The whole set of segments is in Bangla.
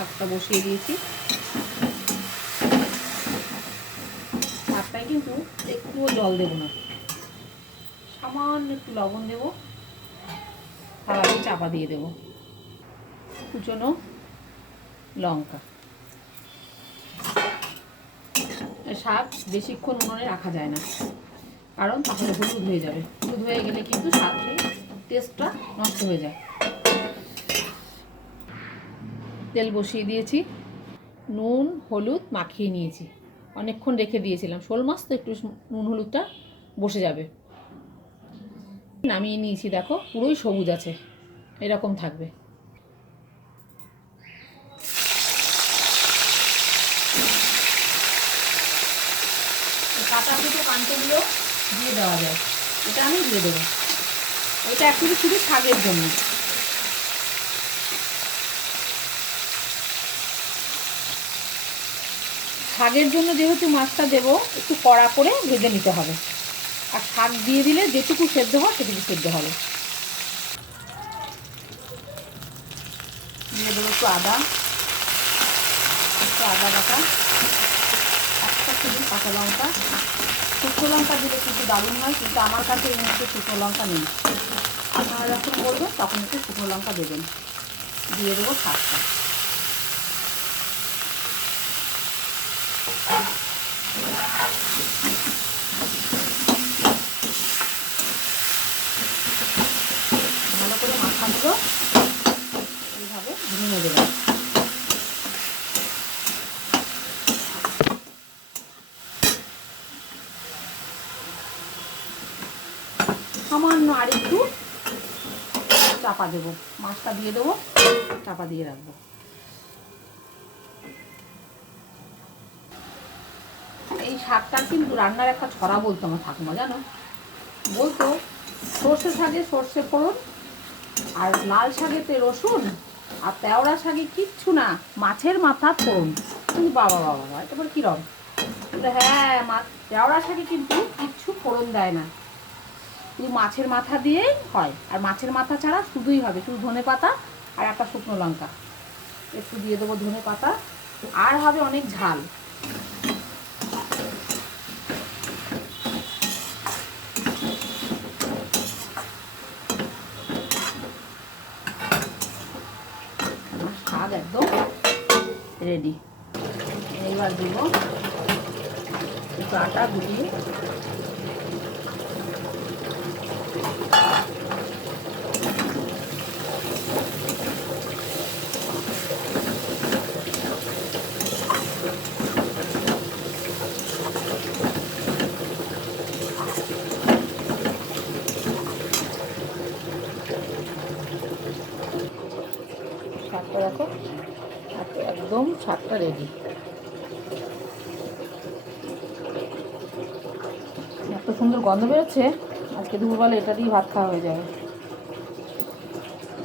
শাকটা বসিয়ে দিয়েছি। শাকটায় কিন্তু একটুও জল দেবো না, সামান্য একটু লবণ দেবো, তাহলে চাপা দিয়ে দেবো। কুচনো লঙ্কা। শাক বেশিক্ষণ উনুনে রাখা যায় না, কারণ তাহলে হলুদ হয়ে যাবে। হলুদ হয়ে গেলে কিন্তু শাকের টেস্টটা নষ্ট হয়ে যায়। তেল বসিয়ে দিয়েছি, নুন হলুদ মাখিয়ে নিয়েছি, অনেকক্ষণ রেখে দিয়েছিলাম। শোল মাছ তো একটু নুন হলুদটা বসে যাবে। নামিয়ে নিয়েছি, দেখো পুরোই সবুজ আছে, এরকম থাকবে। কাটা কুটো কান্টগুলো দিয়ে দেওয়া যায়, এটা আমি দিয়ে দেবো। এটা অ্যাকচুয়ালি শুধু শাকের জন্য। শাকের জন্য যেহেতু মাছটা দেবো, একটু কড়া করে ভেজে নিতে হবে। আর শাক দিয়ে দিলে যেটুকু সেদ্ধ হয় সেটুকু সেদ্ধ হবে। দিয়ে দেবো একটু আদা বাটা, একটা শুধু কাঁচা লঙ্কা। শুকনো লঙ্কা দিলে কিন্তু দারুণ হয়, কিন্তু আমার কাছে এই মুহূর্তে শুকনো লঙ্কা নেই। আপনারা যখন করবেন তখন একটু শুকনো লঙ্কা দেবেন। দিয়ে দেবো শাকটা। ভালো করে মাখাগুলো এইভাবে ভেঙে দেবেন। সামান্য আর একটু চাপা দেবো, মাছটা দিয়ে দেবো, চাপা দিয়ে রাখবো। এই শাকটার কিন্তু রান্নার একটা ছড়া বলতো আমার ঠাকুমা, জানো, বলতো সর্ষে শাকে সর্ষে ফোড়ন, আর লাল শাকেতে রসুন, আর তেওড়া শাকে কিচ্ছু না, মাছের মাথা ফোড়ন। কিন্তু বাবা বাবা বাবা, এরপর কীরকম? হ্যাঁ, তেওড়া শাকে কিন্তু কিচ্ছু ফোড়ন দেয় না, শুধু মাছের মাথা দিয়েই হয়। আর মাছের মাথা ছাড়া শুধুই হবে, শুধু ধনে পাতা আর একটা শুকনো লঙ্কা একটু দিয়ে দেবো, ধনে পাতা, আর হবে অনেক ঝাল। শাক একদম রেডি। এইবার দিব একটু আটা গুলিয়ে, শাকটা দেখো একদম শাকটা রেডি। এত সুন্দর গন্ধ বেরোচ্ছে, আজকে দুপুরবেলা এটা দিয়ে ভাত খাওয়া হয়ে যাবে।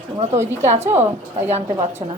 তোমরা তো ওইদিকে আছো, তাই জানতে পারছো না।